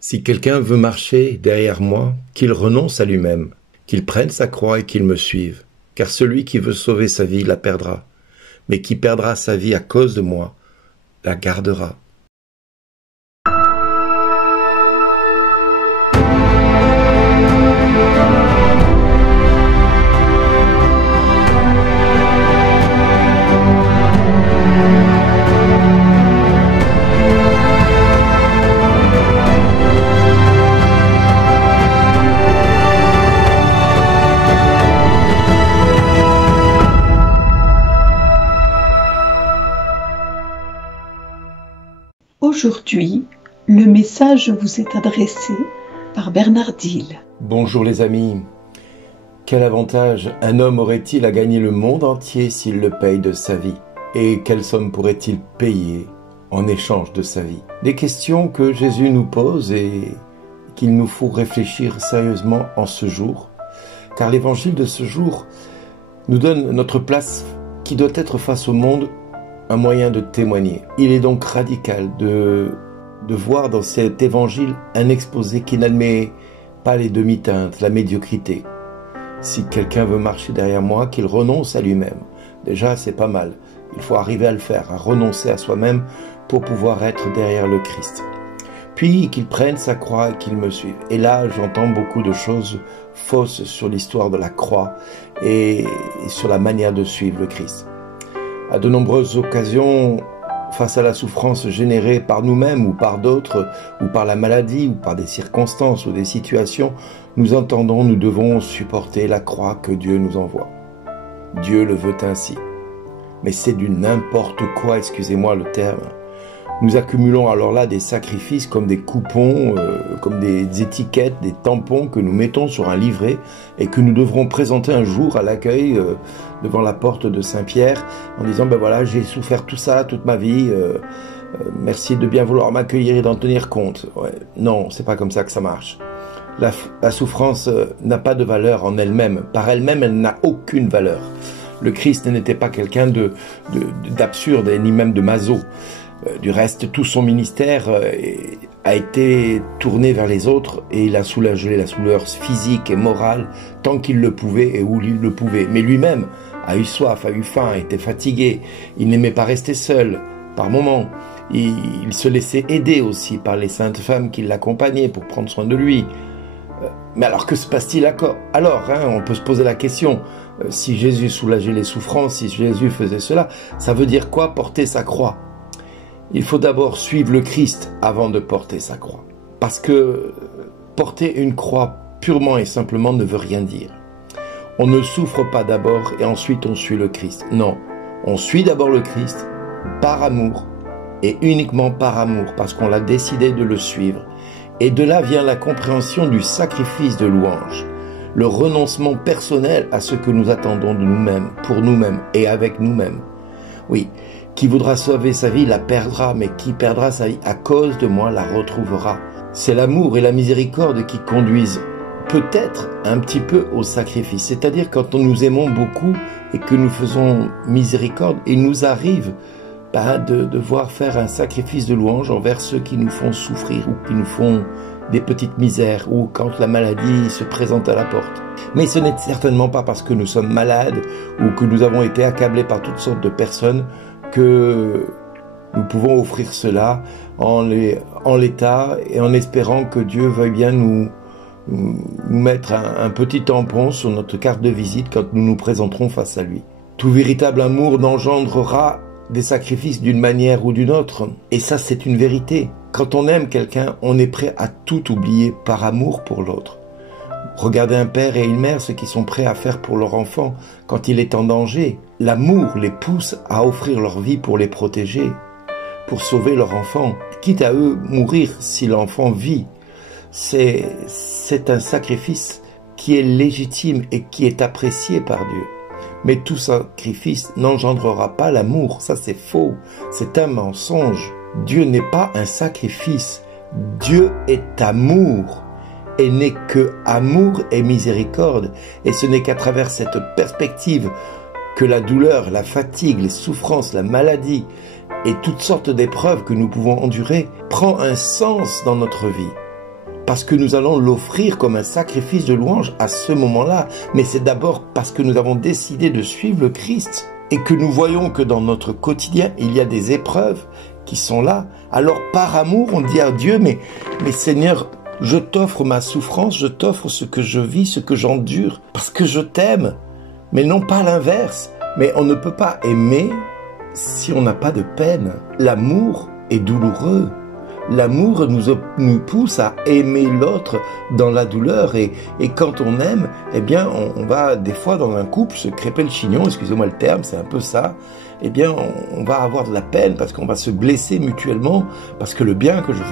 Si quelqu'un veut marcher derrière moi, qu'il renonce à lui-même, qu'il prenne sa croix et qu'il me suive. Car celui qui veut sauver sa vie la perdra, mais qui perdra sa vie à cause de moi la gardera. Aujourd'hui, le message vous est adressé par Bernard Dill. Bonjour les amis. Quel avantage un homme aurait-il à gagner le monde entier s'il le paye de sa vie? Et quelle somme pourrait-il payer en échange de sa vie? Des questions que Jésus nous pose et qu'il nous faut réfléchir sérieusement en ce jour. Car l'évangile de ce jour nous donne notre place qui doit être face au monde un moyen de témoigner. Il est donc radical de voir dans cet évangile un exposé qui n'admet pas les demi-teintes, la médiocrité. Si quelqu'un veut marcher derrière moi, qu'il renonce à lui-même. Déjà, c'est pas mal. Il faut arriver à le faire, à renoncer à soi-même pour pouvoir être derrière le Christ. Puis qu'il prenne sa croix et qu'il me suive. Et là, j'entends beaucoup de choses fausses sur l'histoire de la croix et sur la manière de suivre le Christ. À de nombreuses occasions, face à la souffrance générée par nous-mêmes ou par d'autres, ou par la maladie, ou par des circonstances ou des situations, nous entendons, nous devons supporter la croix que Dieu nous envoie. Dieu le veut ainsi. Mais c'est du n'importe quoi, excusez-moi le terme. Nous accumulons alors là des sacrifices comme des coupons, comme des étiquettes, des tampons que nous mettons sur un livret et que nous devrons présenter un jour à l'accueil devant la porte de Saint-Pierre en disant ben voilà, j'ai souffert tout ça toute ma vie, merci de bien vouloir m'accueillir et d'en tenir compte. Ouais, non, c'est pas comme ça que ça marche. La souffrance n'a pas de valeur en elle-même. Par elle-même, elle n'a aucune valeur. Le Christ n'était pas quelqu'un d'absurde ni même de maso. Du reste, tout son ministère a été tourné vers les autres et il a soulagé la douleur physique et morale tant qu'il le pouvait et où il le pouvait. Mais lui-même a eu soif, a eu faim, était fatigué. Il n'aimait pas rester seul. Par moments, il se laissait aider aussi par les saintes femmes qui l'accompagnaient pour prendre soin de lui. Mais alors, que se passe-t-il alors on peut se poser la question. Si Jésus soulageait les souffrances, si Jésus faisait cela, ça veut dire quoi porter sa croix? Il faut d'abord suivre le Christ avant de porter sa croix. Parce que porter une croix purement et simplement ne veut rien dire. On ne souffre pas d'abord et ensuite on suit le Christ. Non, on suit d'abord le Christ par amour et uniquement par amour parce qu'on l'a décidé de le suivre. Et de là vient la compréhension du sacrifice de louange, le renoncement personnel à ce que nous attendons de nous-mêmes, pour nous-mêmes et avec nous-mêmes. Oui, qui voudra sauver sa vie la perdra, mais qui perdra sa vie à cause de moi la retrouvera. C'est l'amour et la miséricorde qui conduisent peut-être un petit peu au sacrifice. C'est-à-dire quand nous aimons beaucoup et que nous faisons miséricorde, il nous arrive de devoir faire un sacrifice de louange envers ceux qui nous font souffrir ou qui nous font des petites misères ou quand la maladie se présente à la porte. Mais ce n'est certainement pas parce que nous sommes malades ou que nous avons été accablés par toutes sortes de personnes que nous pouvons offrir cela en l'état et en espérant que Dieu veuille bien nous mettre un petit tampon sur notre carte de visite quand nous nous présenterons face à lui. Tout véritable amour n'engendrera des sacrifices d'une manière ou d'une autre. Et ça, c'est une vérité. Quand on aime quelqu'un, on est prêt à tout oublier par amour pour l'autre. Regardez un père et une mère, ce qu'ils sont prêts à faire pour leur enfant quand il est en danger. L'amour les pousse à offrir leur vie pour les protéger, pour sauver leur enfant, quitte à eux mourir si l'enfant vit. C'est un sacrifice qui est légitime et qui est apprécié par Dieu. Mais tout sacrifice n'engendrera pas l'amour, ça c'est faux, c'est un mensonge. Dieu n'est pas un sacrifice, Dieu est amour. Et n'est que amour et miséricorde. Et ce n'est qu'à travers cette perspective que la douleur, la fatigue, les souffrances, la maladie et toutes sortes d'épreuves que nous pouvons endurer prend un sens dans notre vie. parce que nous allons l'offrir comme un sacrifice de louange à ce moment-là. Mais c'est d'abord parce que nous avons décidé de suivre le Christ et que nous voyons que dans notre quotidien, il y a des épreuves qui sont là. Alors par amour, on dit à Dieu, mais Seigneur, je t'offre ma souffrance, je t'offre ce que je vis, ce que j'endure, parce que je t'aime. Mais non pas l'inverse. Mais on ne peut pas aimer si on n'a pas de peine. L'amour est douloureux. L'amour nous pousse à aimer l'autre dans la douleur. Et quand on aime, eh bien, on va des fois dans un couple se crêper le chignon, excusez-moi le terme, c'est un peu ça. Eh bien, on va avoir de la peine parce qu'on va se blesser mutuellement, parce que le bien que je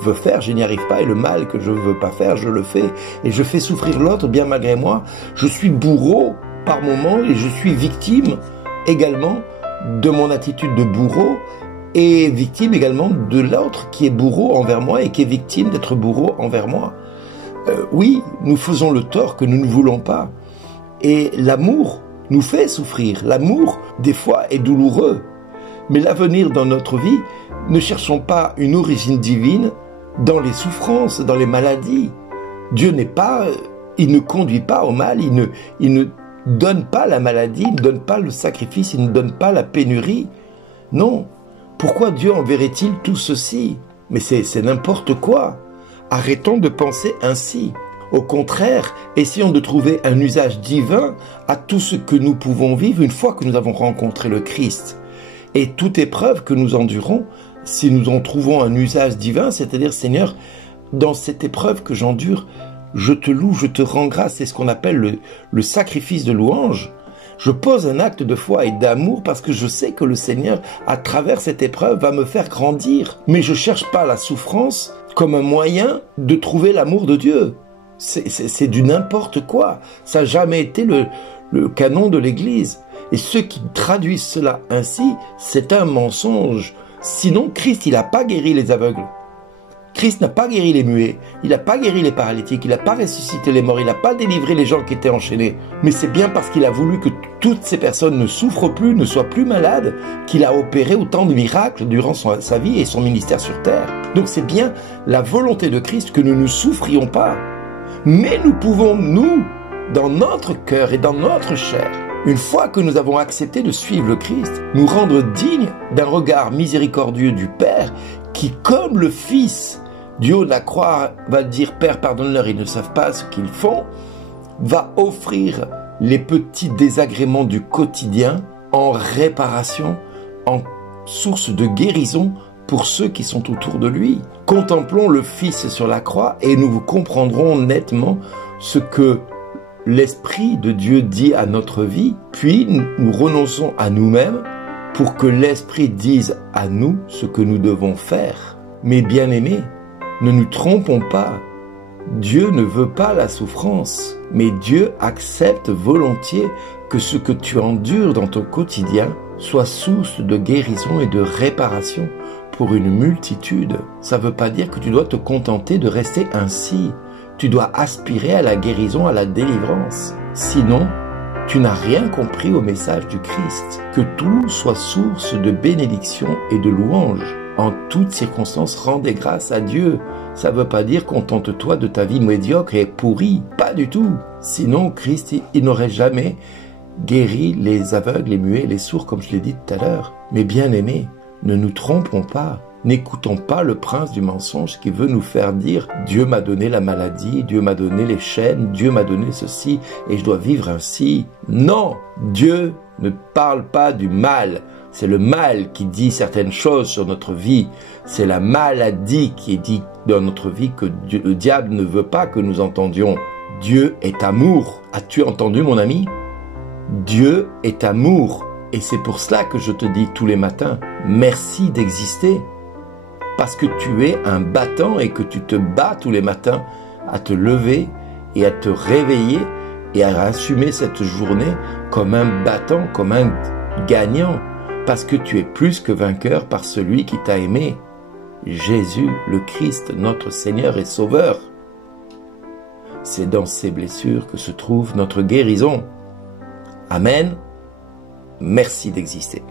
veux faire, je n'y arrive pas, et le mal que je veux pas faire, je le fais. Et je fais souffrir l'autre bien malgré moi. Je suis bourreau par moment et je suis victime également de mon attitude de bourreau et victime également de l'autre qui est bourreau envers moi et qui est victime d'être bourreau envers moi. Oui, nous faisons le tort que nous ne voulons pas. Et l'amour nous fait souffrir. L'amour, des fois, est douloureux. Mais l'avenir dans notre vie, ne cherchons pas une origine divine dans les souffrances, dans les maladies. Dieu n'est pas, il ne conduit pas au mal, il ne donne pas la maladie, il ne donne pas le sacrifice, il ne donne pas la pénurie. Non. Pourquoi Dieu enverrait-il tout ceci? Mais c'est n'importe quoi. Arrêtons de penser ainsi. Au contraire, essayons de trouver un usage divin à tout ce que nous pouvons vivre une fois que nous avons rencontré le Christ. Et toute épreuve que nous endurons, si nous en trouvons un usage divin, c'est-à-dire, Seigneur, dans cette épreuve que j'endure, je te loue, je te rends grâce, c'est ce qu'on appelle le sacrifice de louange. Je pose un acte de foi et d'amour parce que je sais que le Seigneur, à travers cette épreuve, va me faire grandir. Mais je ne cherche pas la souffrance comme un moyen de trouver l'amour de Dieu. C'est du n'importe quoi. Ça n'a jamais été le canon de l'Église. Et ceux qui traduisent cela ainsi, c'est un mensonge. Sinon, Christ, il n'a pas guéri les aveugles. Christ n'a pas guéri les muets, il n'a pas guéri les paralytiques, il n'a pas ressuscité les morts, il n'a pas délivré les gens qui étaient enchaînés. Mais c'est bien parce qu'il a voulu que toutes ces personnes ne souffrent plus, ne soient plus malades, qu'il a opéré autant de miracles durant sa vie et son ministère sur terre. Donc c'est bien la volonté de Christ que nous ne souffrions pas. Mais nous pouvons, nous, dans notre cœur et dans notre chair, une fois que nous avons accepté de suivre le Christ, nous rendre dignes d'un regard miséricordieux du Père qui, comme le Fils, du haut de la croix, va dire « Père, pardonne-leur, ils ne savent pas ce qu'ils font », va offrir les petits désagréments du quotidien en réparation, en source de guérison pour ceux qui sont autour de lui. Contemplons le Fils sur la croix et nous comprendrons nettement ce que l'Esprit de Dieu dit à notre vie, puis nous renonçons à nous-mêmes pour que l'Esprit dise à nous ce que nous devons faire. Mais bien-aimés, ne nous trompons pas. Dieu ne veut pas la souffrance, mais Dieu accepte volontiers que ce que tu endures dans ton quotidien soit source de guérison et de réparation pour une multitude. Ça ne veut pas dire que tu dois te contenter de rester ainsi. Tu dois aspirer à la guérison, à la délivrance. Sinon, tu n'as rien compris au message du Christ. Que tout soit source de bénédiction et de louange. En toutes circonstances, rendez grâce à Dieu. Ça ne veut pas dire contente-toi de ta vie médiocre et pourrie. Pas du tout. Sinon, Christ, il n'aurait jamais guéri les aveugles, les muets, les sourds, comme je l'ai dit tout à l'heure. Mais bien aimés, ne nous trompons pas. N'écoutons pas le prince du mensonge qui veut nous faire dire « Dieu m'a donné la maladie, Dieu m'a donné les chaînes, Dieu m'a donné ceci et je dois vivre ainsi. » Non, Dieu ne parle pas du mal. C'est le mal qui dit certaines choses sur notre vie. C'est la maladie qui est dit dans notre vie que le diable ne veut pas que nous entendions. Dieu est amour. As-tu entendu, mon ami? Dieu est amour. Et c'est pour cela que je te dis tous les matins, merci d'exister. Parce que tu es un battant et que tu te bats tous les matins à te lever et à te réveiller et à assumer cette journée comme un battant, comme un gagnant. Parce que tu es plus que vainqueur par celui qui t'a aimé. Jésus, le Christ, notre Seigneur et Sauveur. C'est dans ces blessures que se trouve notre guérison. Amen. Merci d'exister.